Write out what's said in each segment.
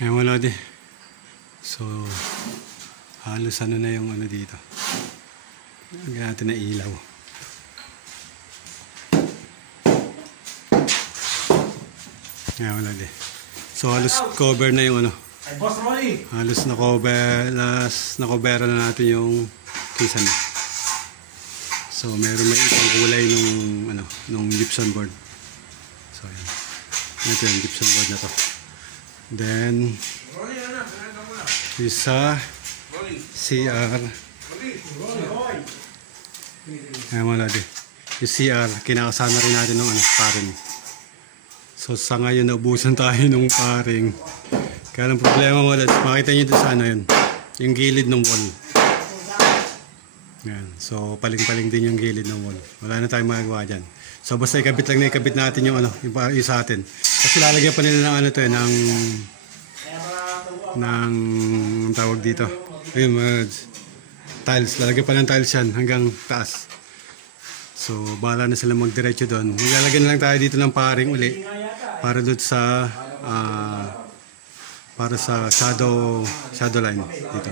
Ayan mga lodi. So, halos ano na yung ano dito. Lagyan natin na ilaw. Ayan mga lodi. So, halos cover na yung ano. Halos na-cover na natin yung kisame. So, meron may isang kulay nung gypsum board. So, ayan. Ito yung gypsum board na to. Then, isa CR. Ayan mga lodi. Yung CR, kinakasama rin natin ng paring. So, sa ngayon, naubusan tayo ng paring. Kaya ang problema mga lodi, makita nyo doon sa ano yun. Yung gilid ng wall. Ayan. So, paling-paling din yung gilid ng wall. Wala na tayong magagawa dyan. So, basta ikabit lang na ikabit natin yung yung sa atin. Kasi lalagyan pa nila ng ano to ng tawag dito. Ayun, tiles. Lalagyan pa ng tiles yan hanggang taas. So, bahala na sila magdiretso doon. Lalagyan na lang tayo dito ng paring uli para doon sa shadow line dito.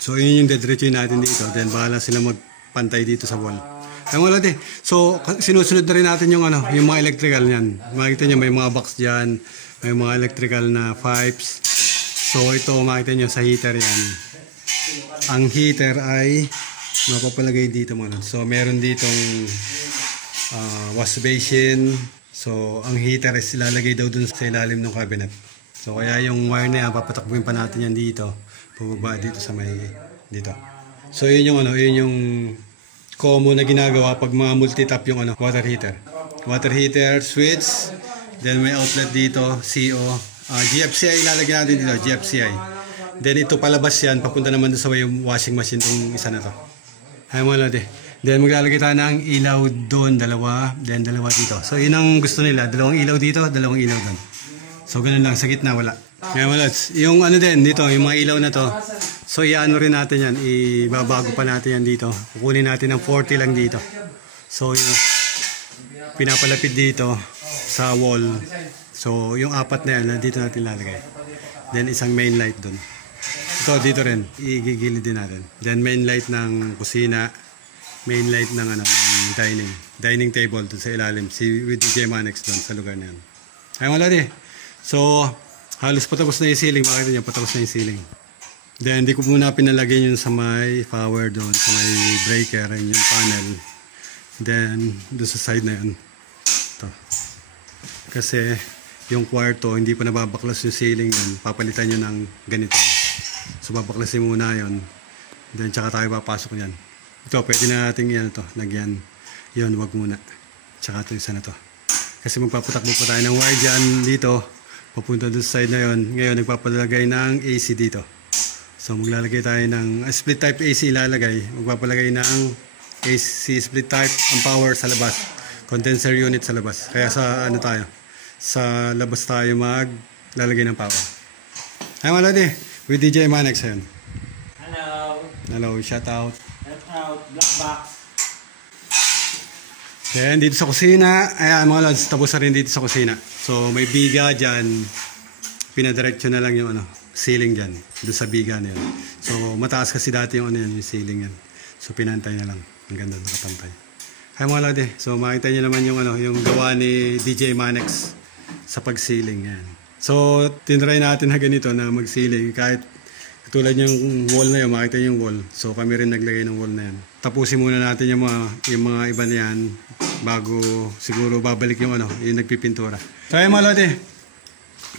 So, yun yung dediretso natin dito. Then, bahala sila magpantay dito sa wall. Ay mga lodi. So, sinusunod na rin natin yung mga electrical niyan. Makikita nyo may mga box diyan, may mga electrical na pipes. So, ito makikita nyo sa heater yan. Ang heater ay mapapalagay dito mga lodi. So, meron ditong wash basin. So, ang heater is ilalagay daw dun sa ilalim ng cabinet. So, kaya yung wire na yan, papatakbuhin pa natin yan dito. Pababa dito sa may dito. So, yun yung common na ginagawa pag mga multi-tap yung water heater. Water heater, switch, then may outlet dito, CO. GFCI ilalagay natin dito, GFCI. Then ito palabas yan, papunta naman doon sa yung washing machine itong isa na to. Ay mga lodi. Then maglalagay tayo ng ilaw doon, dalawa, then dalawa dito. So yun ang gusto nila, dalawang ilaw dito, dalawang ilaw doon. So ganun lang, sa gitna wala. Kaya mga lods, yung din dito, yung mga ilaw na to. So iano rin natin yan, ibabago pa natin yan dito. Kukunin natin ng 40 lang dito. So yung pinapalapit dito sa wall. So yung apat na yan, dito natin lalagay. Then isang main light dun. Ito dito rin, igigilid din natin. Then main light ng kusina, main light ng dining table dun sa ilalim. With DJ Manex dun sa lugar na yan. Ay mga lodi. So halos patapos na yung ceiling, makikita nyo patapos na yung ceiling. Then, hindi ko muna pinalagay yun sa may power doon, sa may breaker, yung panel. Then, doon sa side na yun. Ito. Kasi, yung kwarto, hindi pa nababaklas yung ceiling yun. Papalitan nyo ng ganito. So, babaklasin muna yun. Then, tsaka tayo papasok yan. Ito, pwede na natin yan ito. Lagyan. Yun, wag muna. Tsaka ito isa na to. Kasi magpapatakbo pa tayo ng wire dyan dito. Papunta doon sa side na yun. Ngayon, nagpapalagay ng AC dito. So maglalagay tayo ng split type AC ilalagay. Magpapalagay ng AC split type ang power sa labas. Condenser unit sa labas. Kaya sa tayo? Sa labas tayo maglalagay ng power. Hi mga lodi. With DJ Manex yan. Hello. Hello. Shout out. Shout out. Black box. Then dito sa kusina. Ayan mga lods. Tapos na rin dito sa kusina. So may biga dyan. Pinadiretso na lang yung ceiling dyan, doon sa biga na yun. So, mataas kasi dati yung yung ceiling yan. So, pinantay na lang. Ang ganda, nakapantay. Hi mga lodi. So, makita nyo naman yung gawa ni DJ Manex sa pag-ceiling. Yan. So, tinry natin na ganito na mag-ceiling. Kahit katulad yung wall na yun, makita yung wall. So, kami rin naglagay ng wall na yan. Tapusin muna natin yung mga iba na yan bago siguro babalik yung nagpipintura. So, hi mga lodi.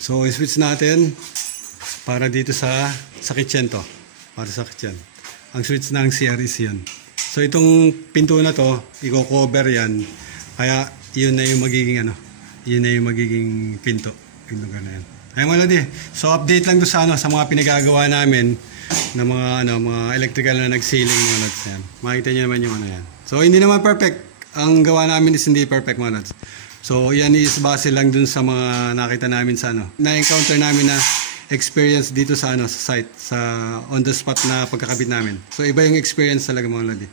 So, i-switch natin para dito sa kitchen to. Para sa kitchen. Ang switch ng CR is yun. So itong pinto na to, i-cover yan. Kaya yun na yung magiging yun na yung magiging pinto. Pinto ka na yan. Ay mga lodi. So update lang to sa mga pinagagawa namin na mga electrical na nag-ceiling mga lods yan. Makita nyo naman yung yan. So hindi naman perfect. Ang gawa namin is hindi perfect mga lods. So yan is base lang dun sa mga nakita namin sa na-encounter namin na experience dito sa site, sa on the spot na pagkakabit namin. So iba yung experience talaga mga lodi.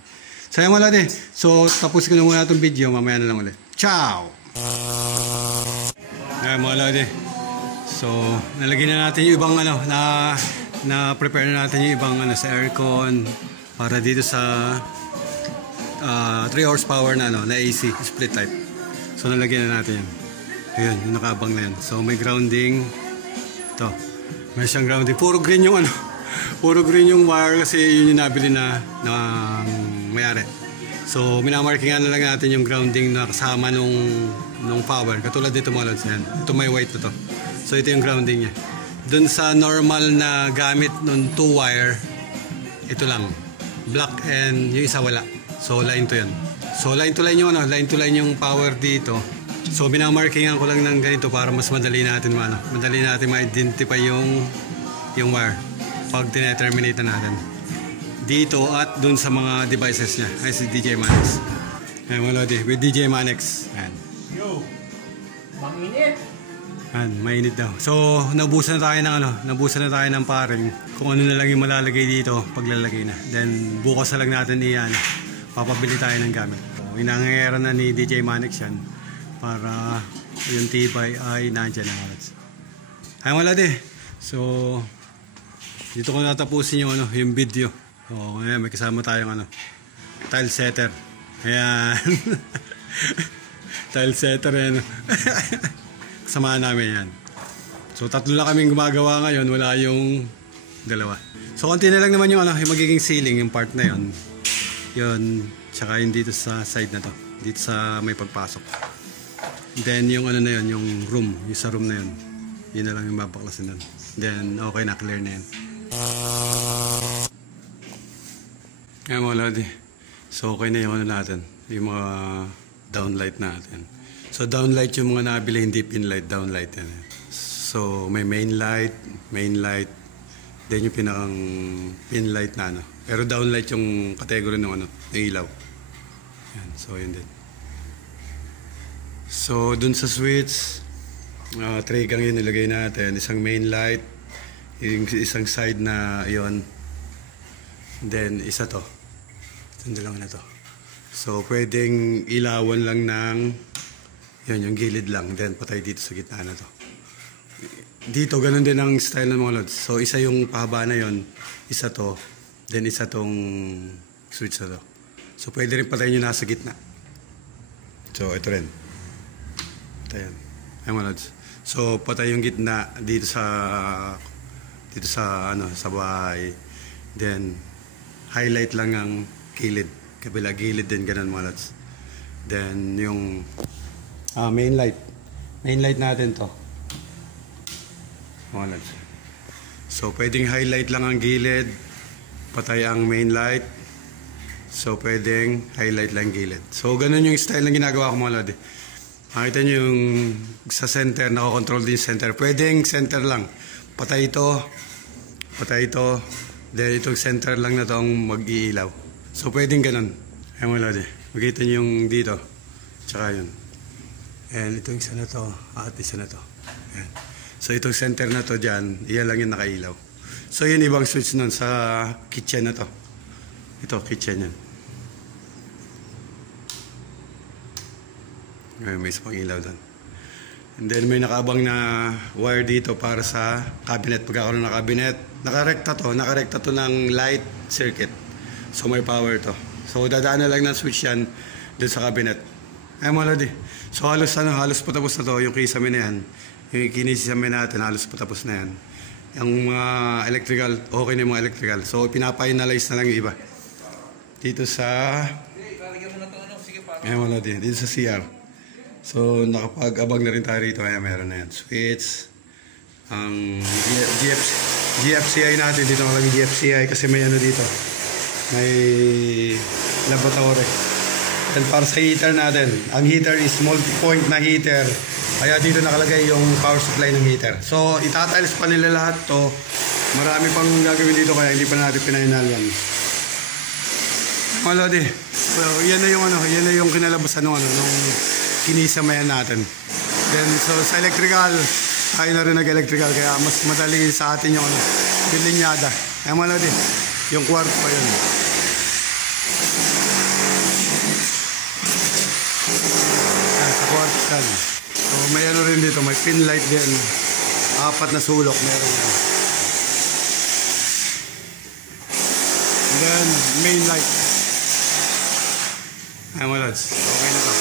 So yan mga lodi. So tapos ko na muna itong video, mamaya na lang ulit. Ciao! Ayan mga lodi. So, nalagyan na natin yung ibang ano, na prepare na natin yung ibang ano sa aircon para dito sa 3 horsepower na ano, na AC split type. So, nalagyan na natin yan. Ayun, yung nakaabang na yan. So, may grounding. Ito. May siyang grounding. Puro green yung ano. Puro green yung wire kasi yun yung nabili na mayari. So, minamarkingan na lang natin yung grounding na kasama nung power. Katulad dito mga lods yan. Ito may white na to. So, ito yung grounding niya. Dun sa normal na gamit nung 2 wire, ito lang. Black and yung isa wala. So, line to yan. So, line to line yung ano, line to line yung power dito. So, minamarkingan ko lang ng ganito para mas madali natin ma-identify yung wire pag tineterminate na natin. Dito at dun sa mga devices niya. Ay, si DJ Manex. Ayan, mga lodi. With DJ Manex. Ayan. Yo! Manginit! Ayan, mainit daw. So, nabusan na tayo ng paring. Kung ano na lang yung malalagay dito, paglalagay na. Then, bukas na lang natin papabili tayo ng gamit. So, inangangera na ni DJ Manex yan para yung tibay ay nandiyan na ulit. Ayan, mga lodi. So, dito ko natapusin yung video. So, ngayon may kasama tayong tile setter. Ayan. Tile setter yan. Kasama namin yan. So, 3 lang kaming gumagawa ngayon. Wala yung 2. So, konti na lang naman yung magiging ceiling, yung part na yon. Yun. Tsaka yung dito sa side na to. Dito sa may pagpasok. Then, yung na yun, yung room. Yung sa room na yun. Yun na lang yung babaklasin nun. Then, okay na. Clear na yan. Ayan mga lodi. So, okay na yung natin. Yung mga downlight natin. So, downlight yung mga nabili, hindi pinlight, downlight yan. So, may main light, then yung pinakang pinlight na Pero downlight yung category ng ng ilaw. Yan, so yun din. So, dun sa switch, 3 gang yun nilagay natin. Isang main light, yung isang side na yon. Then, isa to. Ito lang na to. So, pwedeng ilawan lang ng yun, yung gilid lang. Then, patay dito sa gitna na to. Dito, ganun din ang style ng mga lods. So, isa yung pahaba na yon, isa to, then isa tong switch na to. So, pwede rin patayin yung nasa gitna. So, ito rin. Patayin. Ayan mga lods. So, patay yung gitna dito sa sa bahay. Then, highlight lang ang gilid. Kabila gilid din, ganun mga lods. Then, yung main light. Main light natin to. Mga lods. So, pwedeng highlight lang ang gilid. Patay ang main light. So, pwedeng highlight lang gilid. So, ganun yung style na ginagawa ko mga lods. Makita nyo yung sa center, nakakontrol din center. Pwedeng center lang. Patay ito. Then, itong center lang na to ang mag-iilaw. So, pwedeng ganun. Ayan mga lods. Makita nyo yung dito. Tsaka yun. And itong isa na to, at isa na to. Ayan. So itong center na to dyan, iyan lang yung nakailaw. So yun ibang switch nun sa kitchen na to. Ito, kitchen yan. Ayan, may isa pang ilaw doon. And then may nakaabang na wire dito para sa cabinet. Pagkakaroon ng cabinet, nakarekta to ng light circuit. So may power to. So dadaan na lang ng switch yan doon sa cabinet. Ay mga lodi. So halos patapos na to yung kisame na yan. Yung kinisame natin halos patapos na yan. Yung mga electrical, okay na yung mga electrical. So pinapa-analyze na lang yung iba. Dito sa ay mga lodi, dito sa CR. So nakapag-abang na rin tayo rito. Ayan, meron na yan. Switch. Ang GFCI natin. Dito nakalagay GFCI kasi may dito. May laboratory. And para sa heater natin, ang heater is multi-point na heater. Kaya dito nakalagay yung power supply ng heater. So, itatiles pa nila lahat to. Marami pang gagawin dito kaya hindi pa natin pinahinalwan. Mga lodi. So, yan na yung kinalabasan nung kinisamayan natin. Then, so sa electrical, tayo na rin nag-electrical kaya mas madali sa atin yung yung linyada. Kaya mga lodi, yung kwarto pa yun. Sa kwarto yan. So may rin dito, may pin light din. 4 na sulok meron yan. And then, main light. Ayan mo, Lods. Okay na to.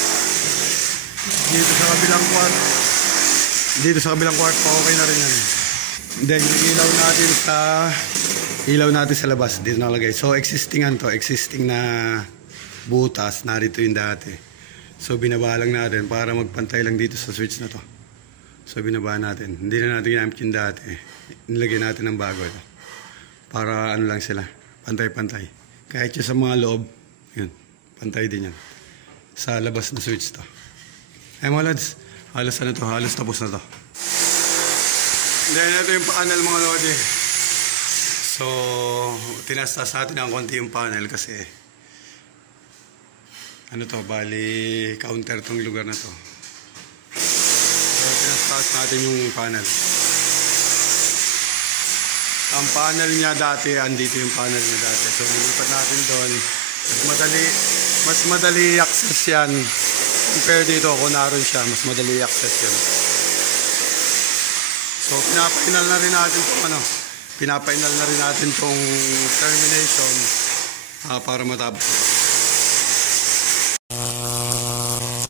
Dito sa kabilang quart, okay na rin yan. And then, yung ilaw natin sa labas, dito nakalagay. So, existing na butas, narito yung dati. So, binaba lang natin para magpantay lang dito sa switch na to. So, binaba natin. Hindi na natin ginamit yung dati. Nilagay natin ng bago ito. Para ano lang sila, pantay-pantay. Kahit yung sa mga loob, yun, pantay din yan. Sa labas na switch to. Ay mga lads, halos ano to, halos tapos na to. Then ito yung panel mga lodi. So, tinastas natin ang konti yung panel kasi ano to, bali counter tong lugar na to. So, tinastas natin yung panel. Ang panel niya dati, andito yung panel niya dati. So, nilipat natin doon. Mas madali access yan. Compare dito, kung naroon siya, mas madali access yan. So, pinapainal na rin natin tong termination para matapos ito.